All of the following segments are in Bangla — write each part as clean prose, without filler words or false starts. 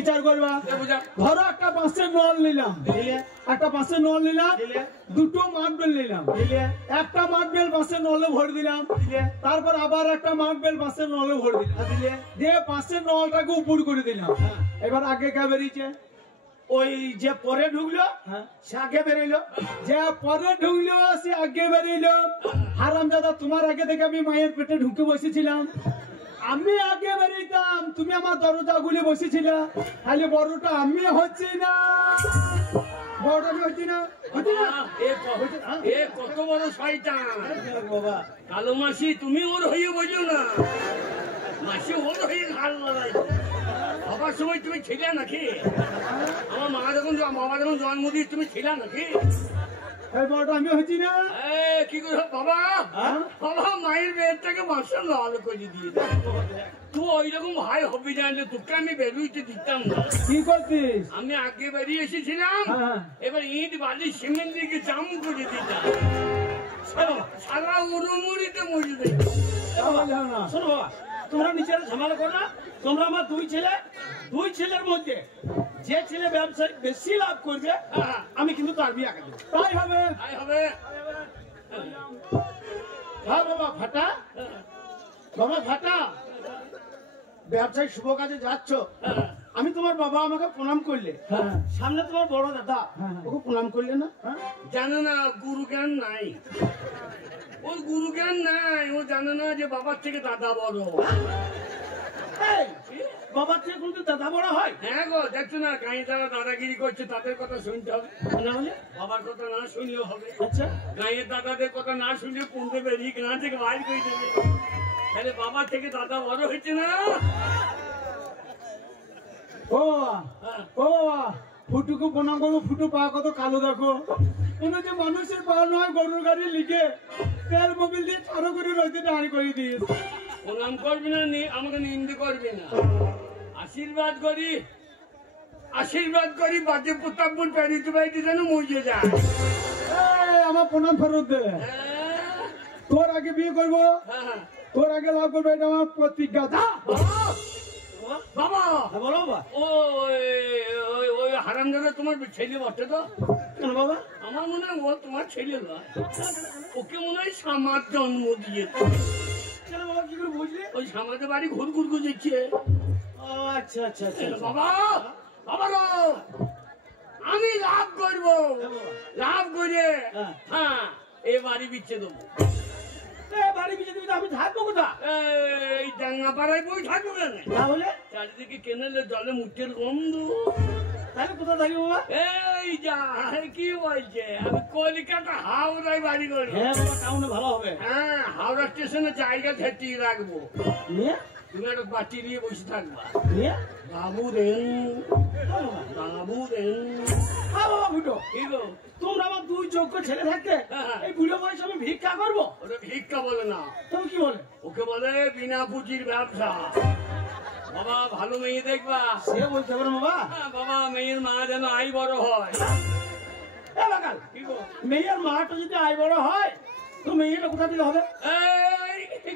বিচার করবা। ধরো একটা 500 নল নিলাম, একটা 500 নল নিলাম, দুটো মার্বেল নিলাম, একটা মার্বেল 500 নলে ভরে দিলাম, তারপর আবার একটা মার্বেল 500 নলে ভরে দিলাম, দিয়ে 500 নলটাকে উপর করে দিলাম। এবার আগে কে বেরিয়েছে? ওই যে পরে ঢুকলো সে আগে বেরোলো, যে পরে ঢুকলো সে আগে বেরিয়েলো। হারামজাদা, তোমার আগে থেকে আমি মায়ের পেটে ঢুকে বসেছিলাম, আমি আগে বেরিয়েতাম, তুমি আমার দরজা গুলি বসেছিল, তাহলে বড়টা আমি হচ্ছি না, বড়টা আমি হচ্ছি না। কত বড় শয়তান বাবা! কালো মাসি, তুমি ওর হয়ে বললো না, মাসি ওর হয়ে ঘাল লড়াই। হবার সময় তুমি ছিলে নাকি? আমার মা যখন বাবা যখন জন্ম দিস তুমি ছিলে নাকি? আমি হচ্ছি না। কি করে বাবা? বাবা মায়ের মেয়েরটাকে বাসা লাল করে দিয়ে তুই ওই রকম ভাই হবি জানলে তোকে আমি বেরোইতে দিতাম না। কি করতিস? আমি আগে বেরিয়ে এসেছিলাম, এবার ইট বালি সিমেন্ট দিকে জাম করে দিতাম, সারা উড়ুমুড়িতে মরে দেয়। শোনো বাবা, তোমরা নিজেরা ঝামেলা করো না। তোমরা আমার দুই ছেলের মধ্যে যে ছেলে ব্যবসায় বেশি লাভ করবে আমি কিন্তু তার বিয়ে আগে দেবো। তাই হবে, তাই হবে। হ্যাঁ বাবা ফাটা, বাবা ফাটা, ব্যবসায় শুভ কাজে যাচ্ছ, আমি তোমার বাবা আমাকে প্রণাম করলে, সামনে তোমার বড় দাদা ওকে প্রণাম করলে না? জানো না গুরু জ্ঞান নাই, ওর গুরু জ্ঞান নাই, ও জানে না যে বাবার থেকে দাদা বড়। বাবার থেকে কিন্তু দাদা বড় হয়? হ্যাঁ গো, দেখছো না গাঁয়ে যারা দাদাগিরি করছে তাদের কথা শুনতে হবে, বাবার কথা না শুনলেও হবে। আচ্ছা, গাঁয়ের দাদাদের কথা না শুনলে পুনতে বেরিয়ে গাঁ থেকে বাইর করে দেবে, তাহলে বাবার থেকে দাদা বড় হয়েছে না। ও ও ফুটুকে প্রণাম করবো, ফুটু পা কত কালো দেখো, কোনো যে মানুষের পা নয় গরুর গাড়ি লিখে তেল মোবিল দিয়ে ছাড়ো করে রয়েছে দাঁড়ি করে দিস। প্রণাম করবি না, আমাকে নিন্দে করবি না, আশীর্বাদ করি বাজে প্রতাপপুর প্যারিতে বাড়িতে যেন মজে যায়। আমার প্রণাম ফেরত দে, তোর আগে বিয়ে করবো, তোর আগে লাভ করবো, এটা আমার প্রতিজ্ঞা। বাবা বলো বাবা। ওই হারামজাদা তোমার ছেলে বটে তো? কেন বাবা? আমার মনে হয় ও তোমার ছেলে না, ওকে মনে হয় সামার জন্ম দিয়েছে। কেন বাবা, কি করে বুঝলে? ওই সামাদের বাড়ি ঘুর দিচ্ছে। আচ্ছা আচ্ছা আচ্ছা বাবা, বাবা গো, আমি লাভ করবো, লাভ করে হ্যাঁ এ বাড়ি বিচ্ছে দেবো। বাড়ি বিছে দিবি, আমি থাকবো কোথা? এই ডাঙ্গা পাড়ায় বই থাকবো কেন? তাহলে চারিদিকে কেনেলে জলে মুখের গন্ধ, তাহলে কোথা থাকি বাবা? এই যা কি বলছে, আমি কলিকাতা হাওড়ায় বাড়ি করবো। হ্যাঁ বাবা, টাউনে ভালো হবে। হ্যাঁ, হাওড়া স্টেশনে জায়গা ঠেটিয়ে রাখবো, নিয়ে তুমি একটা বাটি নিয়ে বসে থাকবা। নিয়ে বাবু দেন, বাবু দেন। হ্যাঁ বাবা ফুটো, কি গো, তোমরা আমার দুই যোগ্য ছেলে থাকতে এই বুড়ো বয়সে আমি ভিক্ষা করবো? ওটা ভিক্ষা বলে না, তুমি কি বলে? ওকে বলে বিনা পুঁজির ব্যবসা। বাবা ভালো মেয়ে দেখবা, সে বলতে পারে বাবা। বাবা মেয়ের মা যেন আই বড় হয়। কি গো, মেয়ের মাটা যদি আয় বড় হয় তো মেয়েটা কোথা থেকে হবে?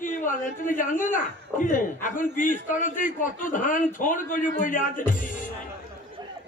কি বলে তুমি জানো না? কি জানি? এখন 20 তলাতেই কত ধান থোড় করে বই আছে।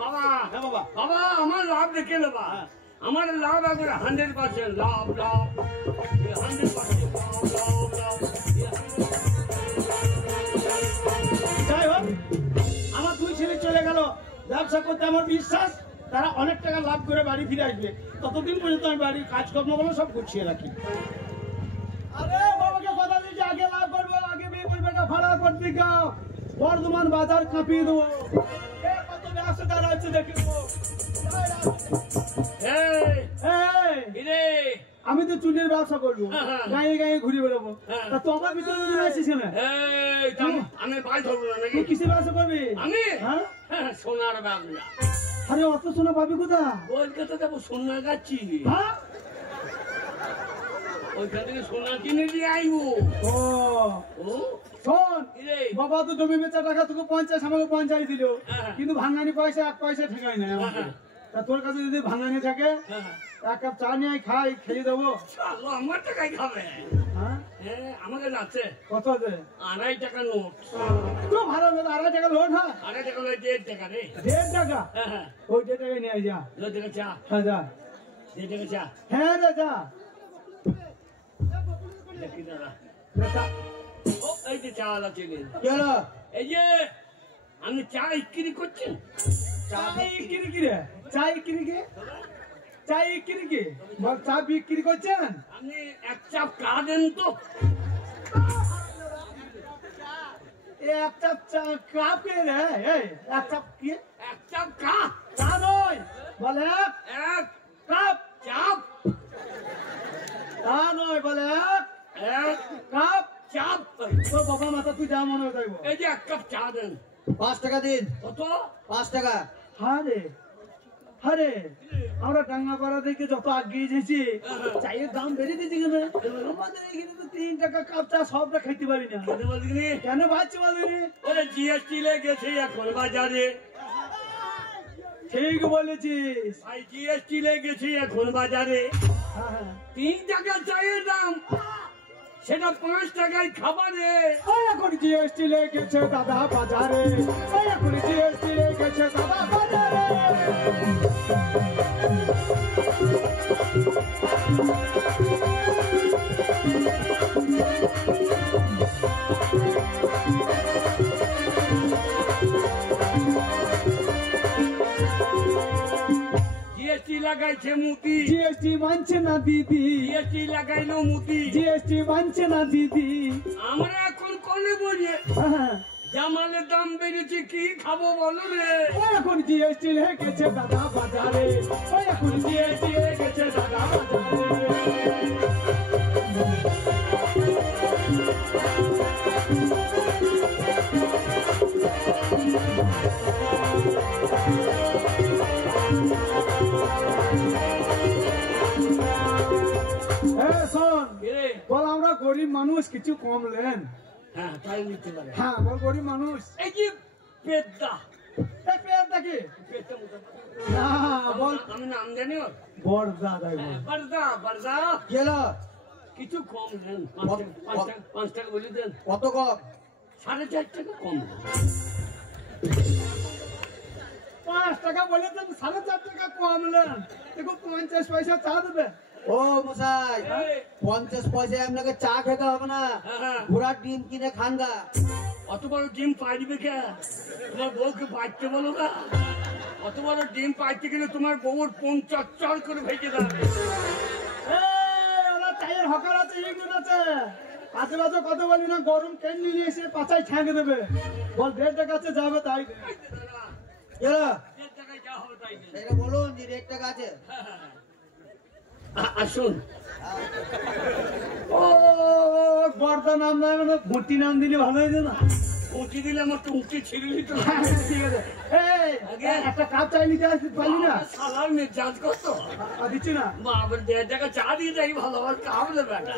বাবা হ্যাঁ বাবা, বাবা আমার লাভ দেখে নেবা, আমার লাভ এখন 100% লাভ, 100% লাভ। যাই হোক, আমার দুই ছেলে চলে গেল ব্যবসা করতে, আমার বিশ্বাস তারা অনেক টাকা লাভ করে বাড়ি ফিরে আসবে। ততদিন পর্যন্ত আমি বাড়ির কাজকর্মগুলো সব গুছিয়ে রাখি। আরে বাবাকে কথা দিয়েছি, আগে লাভ করবো, আগে বিয়ে করবে, ভাড়া করতে গাও, বর্ধমান বাজার কাঁপিয়ে দেবো, কত ব্যবসাদার আছে দেখে দেবো। আমি তো চুলের ব্যবসা করবো, গায়ে গায়ে ঘুরে বেরোবো, তা তো আমার ভিতরে আসিস না। আমি পাই ধরবো না নাকি? তুই কিসের ব্যবসা করবি? আমি হ্যাঁ সোনার ব্যবসা। আরে অত সোনা পাবি কোথা? কলকাতা যাবো, সোনা গাচ্ছি, হ্যাঁ ওইখান থেকে সোনা কিনে দিয়ে আইবো। শোন বাবা, তো জমি বেচা টাকা তোকে 50, আমাকে 50 দিল, কিন্তু ভাঙানি পয়সা 1 পয়সা ঠেকাই না আমাকে। তা তোর কাছে যদি ভাঙানি থাকে এক কাপ চা নিয়ে আয়, খাই, খেয়ে দেবো। চলো, আমার টাকায় খাবে। হ্যাঁ, হ্যাঁ, আমাকে যাচ্ছে কত আছে? 2.5 টাকা নোট। তো ভালো হবে, 2.5 টাকা লোড। হ্যাঁ, 2.5 টাকা হলো 1.5 টাকা রে। 1.5 টাকা? হ্যাঁ হ্যাঁ, ওই 1.5 টাকায় নিয়ে আয়, যা। 2 টাকা চা, হ্যাঁ, যা। 2 টাকা চা। হ্যাঁ রে, যা। দেখি দাদা। রে, চা। ও, এই যে চা আলা চিনি। কি হলো? এই যে আমি চা বিক্রি করছি। চা বিক্রি কি রে? চা বিক্রি কি? চা বিক্রি কি? বল, চা বিক্রি করছেন? আপনি 1 চাপ চা দেন তো। এক কাপ চা কাপ কে রে? এই এক কাপ কি? 1 চাপ চা। চা নয়, বলে এক 1 কাপ। চাপ। চা নয়, বলে এক 1 কাপ। চাপ। তোর বাবা মাথা তুই যা মনে হয় তাই বল। এই যে 1 কাপ চা দেন। 5 টাকা দিন। কত? 5 টাকা। হারে হারে, আমরা ডাঙ্গাপাড়া থেকে যত আগিয়ে যেছি চায়ের দাম বেড়ে দিয়েছি কেন? আমাদের এখানে তো 3 টাকা কাপ চা সবটা খেতে পারি না। কেন বলছিনি? কেন বাচ্চা বলিনি? ওরে জিএসটি লেগেছে এখন বাজারে। ঠিক বলেছিস। ভাই জিএসটি লেগেছে এখন বাজারে। হ্যাঁ, হ্যাঁ। 3 টাকা চায়ের দাম, সেটা 5 টাকায় খাবারে। ওই এখন জিএসটি লেগেছে দাদা বাজারে। ওই এখন জিএসটি লেগেছে দাদা বাজারে। জিএসটি লাগাইছে মুতি, জিএসটি মানছে না দিদি। জিএসটি লাগাইলো মুতি। জিএসটি মানছে না দিদি। আমরা এখন কলে বলে হ্যাঁ, জামালের দাম বেড়েছে, কি খাবো বলো রে? ওই এখন জিএসটি লেগেছে দাদা বাজারে। ওই এখন জিএসটি লেগেছে দাদা বাজারে। হ্যাঁ, শোন, এরে, বল আমরা গরিব মানুষ, কিছু কম লেন। হ্যাঁ তাই নিতে পারে। হ্যাঁ, বল গরিব মানুষ। এই যে পেদ্দা, এই পেয়ারটা কি? পেটটা মোটা। না, বল আমি নাম জানি ওর? বড়দা তাই বল। বারদা, বারদা, কি হলো? কিছু কম দেন। 5 টাকা বলে দেন। কত কম? 4.5 টাকা কম দেন। 5 টাকা বলে দেন, 4.5 টাকা কম নেন। দেখো 50 পয়সা চা দেবে। ও মশাই, এই, 50 পয়সায় আপনাকে চা খেতে হবে না, হ্যাঁ, ঘোড়ার ডিম কিনে খান গা। অত বড় ডিম পাইবে কে? তোমার বউকে বাঁচতে বলো না। অত বড় ডিম পাইতে গেলে তোমার বউর 50 করে ভেজে দেবে। এই, ওরা চায়ের হকার আছে, ইগুন আছে। আশেপাশে কত বলি না, গরম কেন নিয়ে এসে পাচাই ছেঁকে দেবে। বল 1.5 টাকা আছে, যাবে তাই দে। কি হলো? 1.5 টাকায় যা হবে তাই দেন। এটা বলুন যে 1 টাকা আছে। আসুন। ও বড়দা নাম নয়, মানে ভুটি নাম দিলে ভালো হয়েছে না? উঁচি দিলে আমার তো উঁচি ছিঁড়ে নিত। হ্যাঁ, ঠিক আছে। এই, একটা কাপ চাই নিতে আসতে পারলি না? সালার মেজাজ কত? দিচ্ছি না। বাবার 1.5 টাকা চা দিয়ে যাই, ভালো আমার কাম দেবে একটা।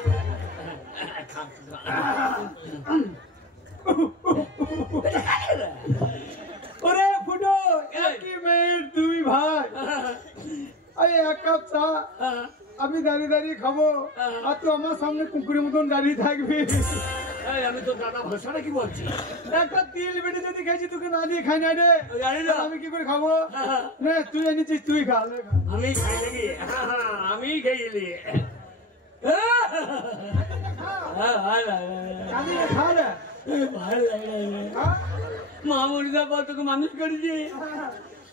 ওরে ফুটো, একই মেয়ের 2 ভাই। এই এক কাপ চা আমি দাঁড়িয়ে দাঁড়িয়ে খাবো, আর তুই আমার সামনে কুকুরের মতন দাঁড়িয়ে থাকবি। এই, আমি তো দাদা ভাষাটা কি বলছি? একটা তিল বেটে যদি খেয়েছি, তোকে না দিয়ে খাই না রে। জানি না। আমি কি করে খাবো? নে, তুই এনেছিস, তুই খা। আমি খাই নাকি? আমি খেয়েলি। খা রে। ভালো লাগে। মা মরিদা পর তোকে মানুষ করেছি,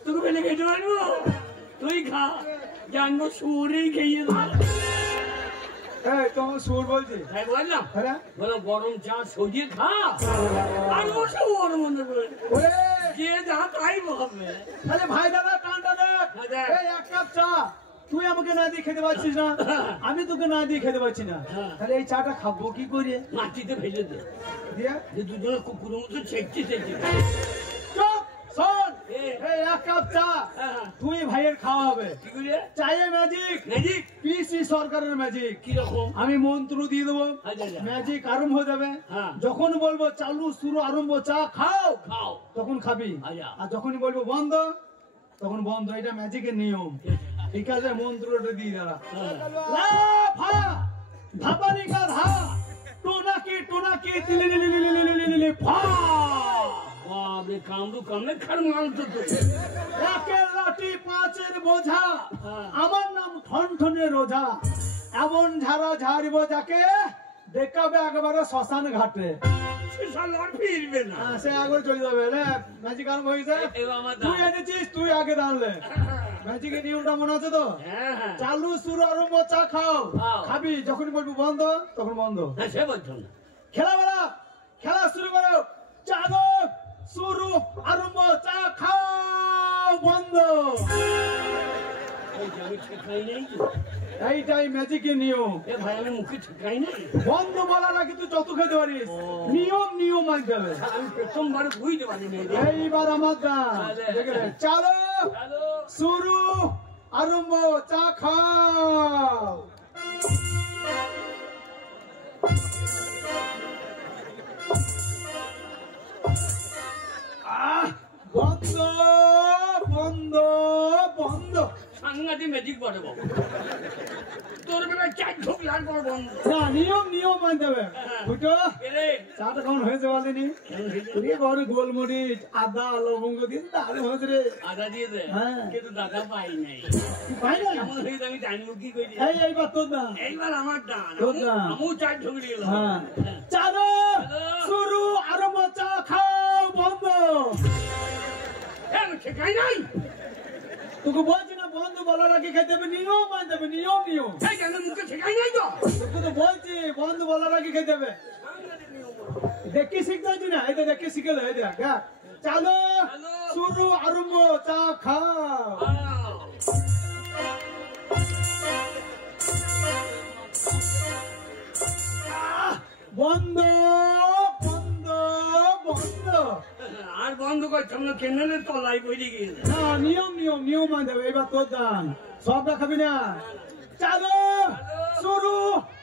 তোকে ফেলে খেতে পারবো? তুই খা, জানবো সুরেই খেয়ে দেবো। এই, তোমার সুর বলছি। তাই বললাম, হ্যাঁ? বলো গরম চা সজিয়ে খা, আর বসে ওর মনে করে ওরে, যে যা তাই ভাববে। আরে ভাই দাদা, টানটা দে। দে। এই এক কাপ চা তুই আমাকে না দিয়ে খেতে পারছিস না, আমি তোকে না দিয়ে খেতে পারছি না, তাহলে এই চাটা খাবো কি করে? মাটিতে ফেলে দে, দিয়ে যে দুজনে কুকুরের মতো ছেঁকছি ছেঁকছি। চুপ, শোন, এই, এই এক কাপ চা তুই ভাইয়ের খাওয়া হবে। কি করে? চায়ে ম্যাজিক, ম্যাজিক পিসি সরকারের ম্যাজিক। কিরকম? আমি মন্ত্র দিয়ে দেবো, আচ্ছা, আচ্ছা। ম্যাজিক আরম্ভ হয়ে যাবে। হ্যাঁ। যখন বলবো চালু শুরু আরম্ভ, চা খাও, খাও। তখন খাবি। আচ্ছা। আর যখনই বলবো বন্ধ, তখন বন্ধ। এটা ম্যাজিকের নিয়ম। ঠিক আছে, মন্ত্রটা দিয়ে দাঁড়া। ধাপানি কা ধা টোনাকি টোনাকি তিলি লিলি লিলি লিলি লিলি লিলি ফা। বাবা কামড়ু কামড়ে খার মারতো তো। একের লাঠি পাঁচের বোঝা, আমার নাম ঠনঠনে রোজা। এমন ঝাড়া ঝাড়িব যাকে দেখাবে একবারে শ্মশান ঘাটে। সে শালা আর ফিরবে না। সে একবার চলে যাবে। ম্যাজিক আরম্ভ হয়েছে। তুই এনেছিস, তুই আগে দাঁড়ালে। ম্যাজিকের নিয়মটা মনে আছে তো? চালু শুরু আরম্ভ চা খাও। খাবি যখন বলবি বন্ধ তখন বন্ধ। সে বলছো না। খেলা বেলা, খেলা শুরু করো। চালু শুরু আরম্ভ চা খাও বন্ধ। আমি ঠেকাই নাই তো। এইটাই ম্যাজিকের নিয়ম। এ ভাই আমি মুখে ঠেকাই নাই। বন্ধ বলার আগে তুই যত খেতে পারিস, নিয়ম নিয়ম মানতে হবে। আমি প্রথমবার বুঝতে পারি নাই। এইবার আমার দাম চালো শুরু আরম্ভ চা খাও। বন্ধ বন্ধ বন্ধ। সাংঘাতিক ম্যাজিক বটে বাবু। তোর বেলায় চার ঢোক লাগবার বন্ধ। না, নিয়ম নিয়ম মানতে হবে। বুঝছো? চাটা কেমন হয়েছে বলেনি? ঘরে গোলমরিচ আদা লবঙ্গ দিয়ে তাহলে হয়েছে রে। আদা দিয়ে দে। হ্যাঁ। কিন্তু দাদা পাই নাই। পাই না? কেমন হয়েছে আমি জানবো কি করি? এইবার তোর না। এইবার আমার ডান। তোর দান। আমিও চার ঢোক দিয়ে গেলাম। হ্যাঁ। চালো শুরু আরম্ভ চা খাও বন্ধ। আমি ঠেকাই নাই। তোকে বলছি না বন্ধ বলার আগে খেতে হবে, নিয়ম মানতে হবে, নিয়ম নিয়ম। এই কেন মুখে ঠেকাই নাই তো? তোকে তো বলছি বন্ধ বলার আগে খেতে হবে। দেখি শিখতে হচ্ছি না, এই তো দেখি শিখে লো। এই দেখ চালো শুরু আরম্ভ চা খাও। বন্ধ বন্ধ বন্ধ। আর বন্ধ করছাম না, কেনালের তলায় পড়ে গিয়েছে। না, নিয়ম নিয়ম নিয়ম মানতে হবে। এবার তোর দান, সবটা খাবি না। চালো শুরু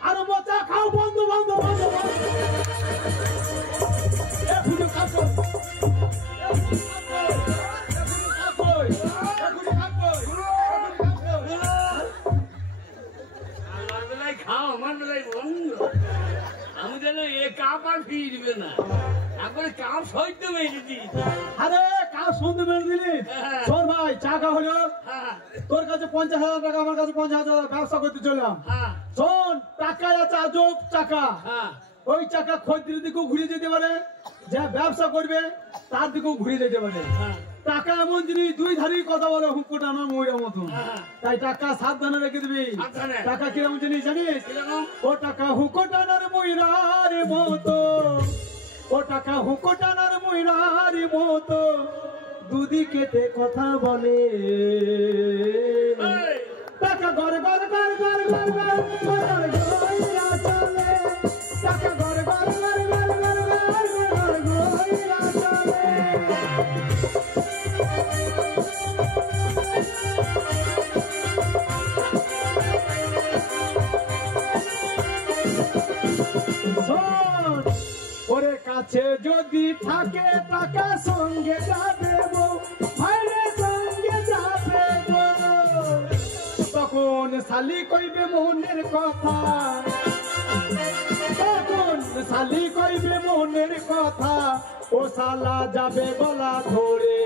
আরম্ভ চা খাও বন্ধ বন্ধ বন্ধ বন্ধ। আমার বেলায় খাও, আমার বেলায় বন্ধ। আমি যেন এ কাপ আর ফিরবে না। একবারে কাপ সহ্য মেরে দিই। আরে কার সন্ধে মেরে দিলি? শোন ভাই, চা খা হলো। তোর কাছে 50,000 টাকা, আমার কাছে 50,000 ব্যবসা করতে চললাম। শোন, টাকা আছে আজব টাকা। ওই টাকা খদ্দের দিকেও ঘুরে যেতে পারে, যা ব্যবসা করবে তার দিকেও ঘুরে যেতে পারে। টাকা এমন জিনিস, দুই ধারেই কথা বলে হুঁকো টানা ময়ূরের মতন। তাই টাকা সাবধানে রেখে দিবি। টাকা কিরকম জিনিস জানিস? ও টাকা হুঁকো টানার ময়ূরার মতো, ও টাকা হুঁকো টানার ময়ূরার মতো, দুদিকেতে কথা বলে। টাকা ঘরে ঘরে ঘরে ঘরে ঘরে ঘরে ঘরে ঘরে চলে। টাকা ঘরে ঘরে ঘরে ঘরে ঘরে ঘরে ঘরে ঘরে চলে। ওরে কাছে যদি থাকে টাকা সঙ্গে যাবে ভাইরে সঙ্গে যাবে তখন শালি কইবে মনের কথা, তখন শালি কইবে মনের কথা। ও শালা যাবে গলা ধরে।